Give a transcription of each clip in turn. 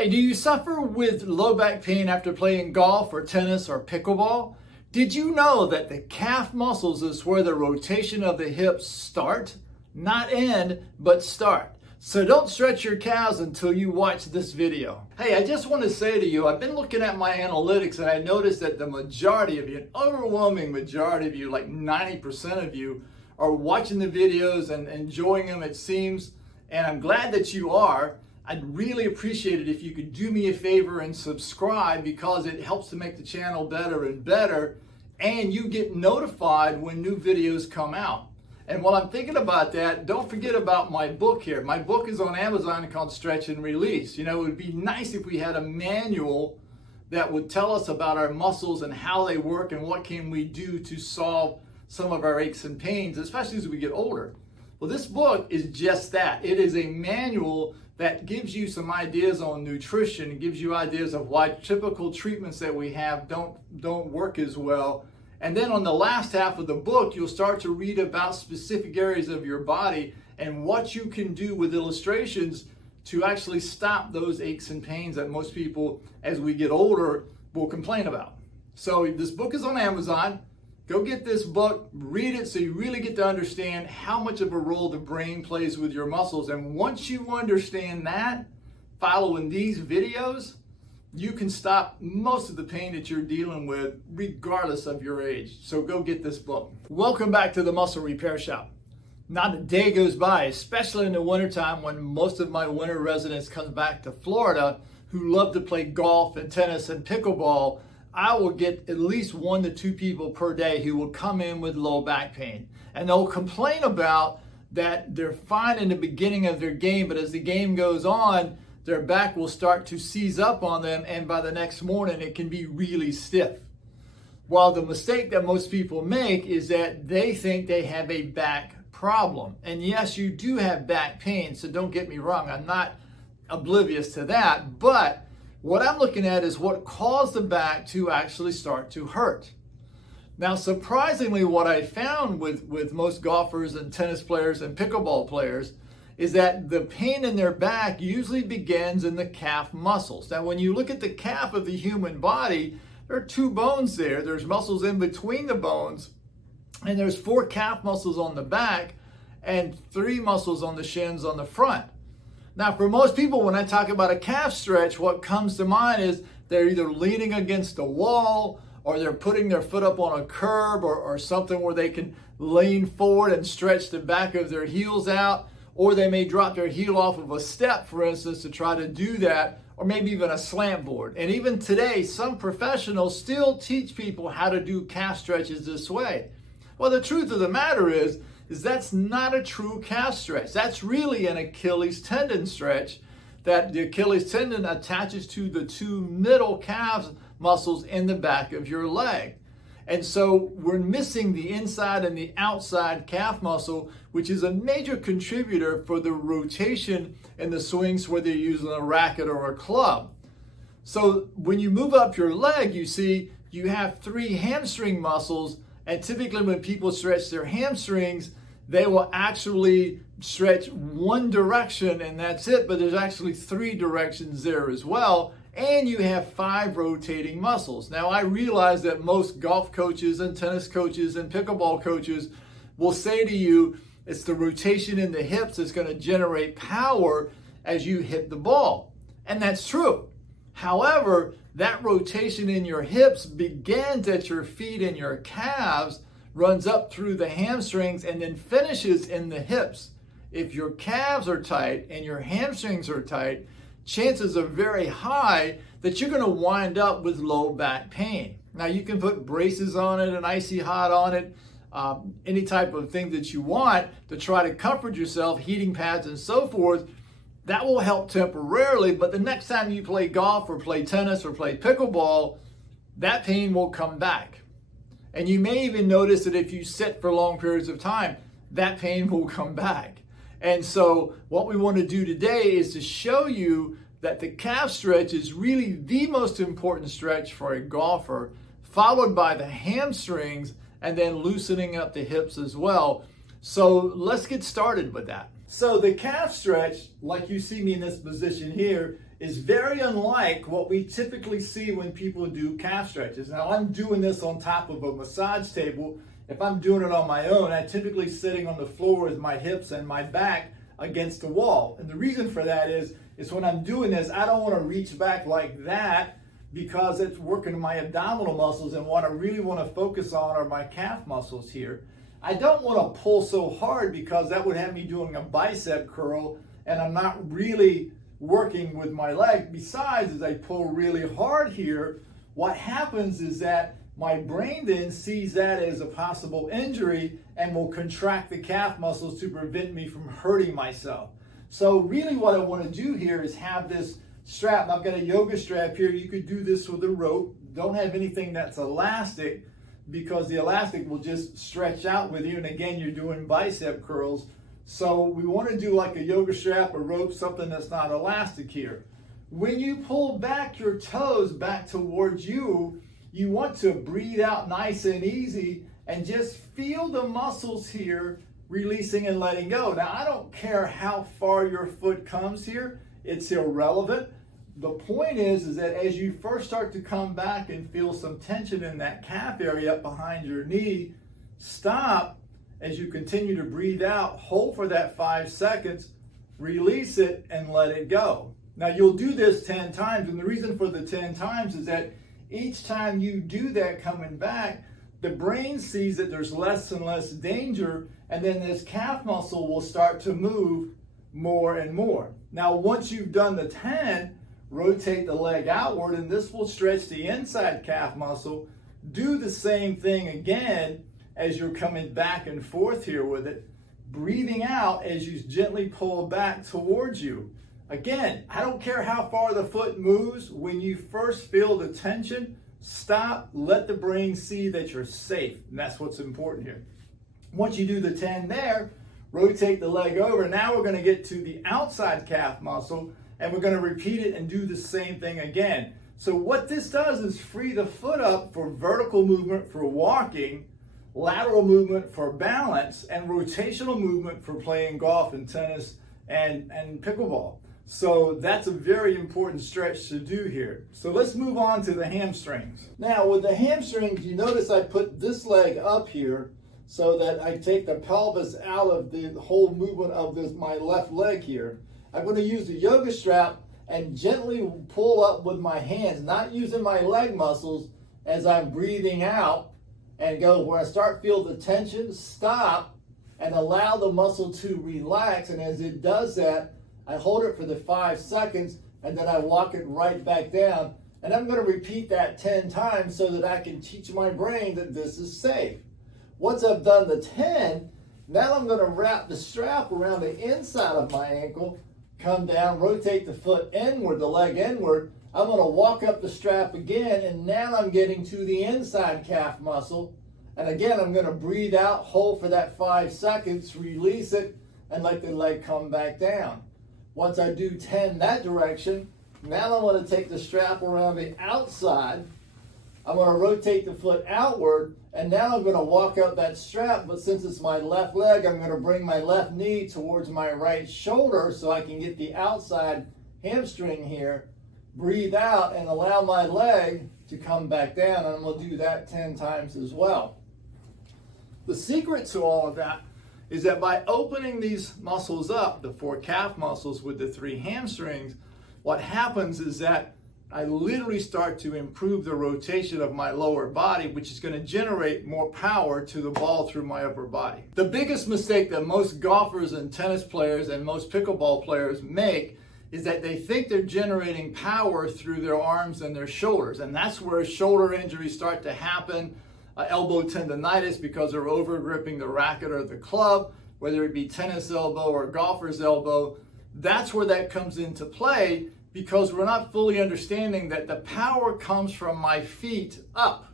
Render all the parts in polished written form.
Hey, do you suffer with low back pain after playing golf or tennis or pickleball? Did you know that the calf muscles is where the rotation of the hips start? Not end, but start. So don't stretch your calves until you watch this video. Hey, I just want to say to you, I've been looking at my analytics and I noticed that the majority of you, an overwhelming majority of you, like 90% of you, are watching the videos and enjoying them, it seems. And I'm glad that you are. I'd really appreciate it if you could do me a favor and subscribe, because it helps to make the channel better and better, and you get notified when new videos come out. And while I'm thinking about that, don't forget about my book here. My book is on Amazon called Stretch and Release. You know, it would be nice if we had a manual that would tell us about our muscles and how they work and what can we do to solve some of our aches and pains, especially as we get older. Well, this book is just that. It is a manual that gives you some ideas on nutrition, gives you ideas of why typical treatments that we have don't work as well. And then on the last half of the book, you'll start to read about specific areas of your body and what you can do with illustrations to actually stop those aches and pains that most people, as we get older, will complain about. So this book is on Amazon. Go get this book, read it so you really get to understand how much of a role the brain plays with your muscles. And once you understand that, following these videos, you can stop most of the pain that you're dealing with regardless of your age. So go get this book. Welcome back to the Muscle Repair Shop. Not a day goes by, especially in the wintertime when most of my winter residents come back to Florida who love to play golf and tennis and pickleball. I will get at least 1 to 2 people per day who will come in with low back pain. And they'll complain about that they're fine in the beginning of their game, but as the game goes on, their back will start to seize up on them, and by the next morning, it can be really stiff. While the mistake that most people make is that they think they have a back problem. And yes, you do have back pain, so don't get me wrong. I'm not oblivious to that, but what I'm looking at is what caused the back to actually start to hurt. Now, surprisingly, what I found with most golfers and tennis players and pickleball players is that the pain in their back usually begins in the calf muscles. Now, when you look at the calf of the human body, there are 2 bones there. There's muscles in between the bones, and there's 4 calf muscles on the back and 3 muscles on the shins on the front. Now, for most people, when I talk about a calf stretch, what comes to mind is they're either leaning against a wall or they're putting their foot up on a curb or something where they can lean forward and stretch the back of their heels out, or they may drop their heel off of a step, for instance, to try to do that, or maybe even a slant board. And even today, some professionals still teach people how to do calf stretches this way. Well, the truth of the matter is that's not a true calf stretch. That's really an Achilles tendon stretch, that the Achilles tendon attaches to the 2 middle calf muscles in the back of your leg. And so we're missing the inside and the outside calf muscle, which is a major contributor for the rotation in the swings, whether you're using a racket or a club. So when you move up your leg, you see you have 3 hamstring muscles, and typically when people stretch their hamstrings, they will actually stretch one direction and that's it, but there's actually 3 directions there as well. And you have 5 rotating muscles. Now, I realize that most golf coaches and tennis coaches and pickleball coaches will say to you, it's the rotation in the hips that's going to generate power as you hit the ball. And that's true. However, that rotation in your hips begins at your feet and your calves, runs up through the hamstrings, and then finishes in the hips. If your calves are tight and your hamstrings are tight, chances are very high that you're going to wind up with low back pain. Now, you can put braces on it, an icy hot on it, any type of thing that you want to try to comfort yourself, heating pads and so forth. That will help temporarily, but the next time you play golf or play tennis or play pickleball, that pain will come back. And you may even notice that if you sit for long periods of time, that pain will come back. And so what we want to do today is to show you that the calf stretch is really the most important stretch for a golfer, followed by the hamstrings and then loosening up the hips as well. So let's get started with that. So the calf stretch, like you see me in this position here, is very unlike what we typically see when people do calf stretches. Now, I'm doing this on top of a massage table. If I'm doing it on my own, I'm typically sitting on the floor with my hips and my back against the wall. And the reason for that is when I'm doing this, I don't want to reach back like that because it's working my abdominal muscles, and what I really want to focus on are my calf muscles here. I don't want to pull so hard because that would have me doing a bicep curl, and I'm not really working with my leg. Besides, as I pull really hard here, what happens is that my brain then sees that as a possible injury and will contract the calf muscles to prevent me from hurting myself. So really what I want to do here is have this strap. I've got a yoga strap here. You could do this with a rope. Don't have anything that's elastic because the elastic will just stretch out with you. And again, you're doing bicep curls. So we want to do like a yoga strap, a rope, something that's not elastic here. When you pull back your toes back towards you, you want to breathe out nice and easy and just feel the muscles here releasing and letting go. Now, I don't care how far your foot comes here. It's irrelevant. The point is that as you first start to come back and feel some tension in that calf area up behind your knee, stop. As you continue to breathe out, hold for that 5 seconds, release it, and let it go. Now, you'll do this 10 times, and the reason for the 10 times is that each time you do that coming back, the brain sees that there's less and less danger, and then this calf muscle will start to move more and more. Now, once you've done the 10, rotate the leg outward, and this will stretch the inside calf muscle. Do the same thing again as you're coming back and forth here with it, breathing out as you gently pull back towards you. Again, I don't care how far the foot moves. When you first feel the tension, stop, let the brain see that you're safe. And that's what's important here. Once you do the 10 there, rotate the leg over. Now we're going to get to the outside calf muscle, and we're going to repeat it and do the same thing again. So what this does is free the foot up for vertical movement for walking, lateral movement for balance, and rotational movement for playing golf and tennis and pickleball. So that's a very important stretch to do here. So let's move on to the hamstrings. Now with the hamstrings, you notice I put this leg up here so that I take the pelvis out of the whole movement of my left leg here. I'm going to use the yoga strap and gently pull up with my hands, not using my leg muscles, as I'm breathing out, and go where I start feel the tension, stop, and allow the muscle to relax. And as it does that, I hold it for the 5 seconds, and then I walk it right back down. And I'm going to repeat that 10 times so that I can teach my brain that this is safe. Once I've done the 10, now I'm going to wrap the strap around the inside of my ankle, come down, rotate the foot inward, the leg inward. I'm going to walk up the strap again, and now I'm getting to the inside calf muscle. And again, I'm going to breathe out, hold for that 5 seconds, release it, and let the leg come back down. Once I do 10 that direction, now I'm going to take the strap around the outside. I'm going to rotate the foot outward, and now I'm going to walk up that strap, but since it's my left leg, I'm going to bring my left knee towards my right shoulder so I can get the outside hamstring here. Breathe out and allow my leg to come back down, and I'm going to do that 10 times as well. The secret to all of that is that by opening these muscles up, the 4 calf muscles with the 3 hamstrings, what happens is that I literally start to improve the rotation of my lower body, which is going to generate more power to the ball through my upper body. The biggest mistake that most golfers and tennis players and most pickleball players make is that they think they're generating power through their arms and their shoulders. And that's where shoulder injuries start to happen, elbow tendonitis because they're over gripping the racket or the club, whether it be tennis elbow or golfer's elbow. That's where that comes into play, because we're not fully understanding that the power comes from my feet up.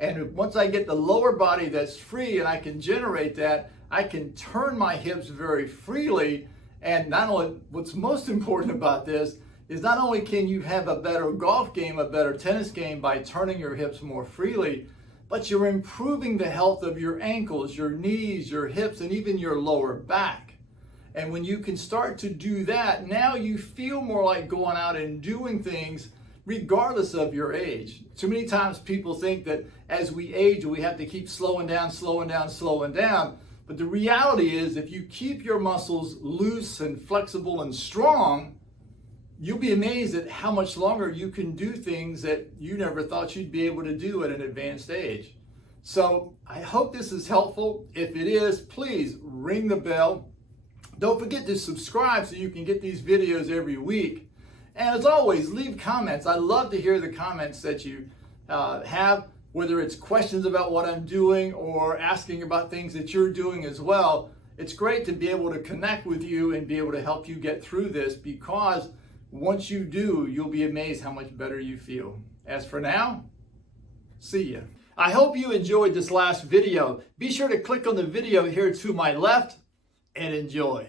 And once I get the lower body that's free and I can generate that, I can turn my hips very freely. And not only, what's most important about this is not only can you have a better golf game, a better tennis game by turning your hips more freely, but you're improving the health of your ankles, your knees, your hips, and even your lower back. And when you can start to do that, now you feel more like going out and doing things regardless of your age. Too many times people think that as we age, we have to keep slowing down, slowing down, slowing down. But the reality is, if you keep your muscles loose and flexible and strong, you'll be amazed at how much longer you can do things that you never thought you'd be able to do at an advanced age. So I hope this is helpful. If it is, please ring the bell. Don't forget to subscribe so you can get these videos every week. And as always, leave comments. I love to hear the comments that you have, whether it's questions about what I'm doing or asking about things that you're doing as well. It's great to be able to connect with you and be able to help you get through this, because once you do, you'll be amazed how much better you feel. As for now, see ya. I hope you enjoyed this last video. Be sure to click on the video here to my left and enjoy.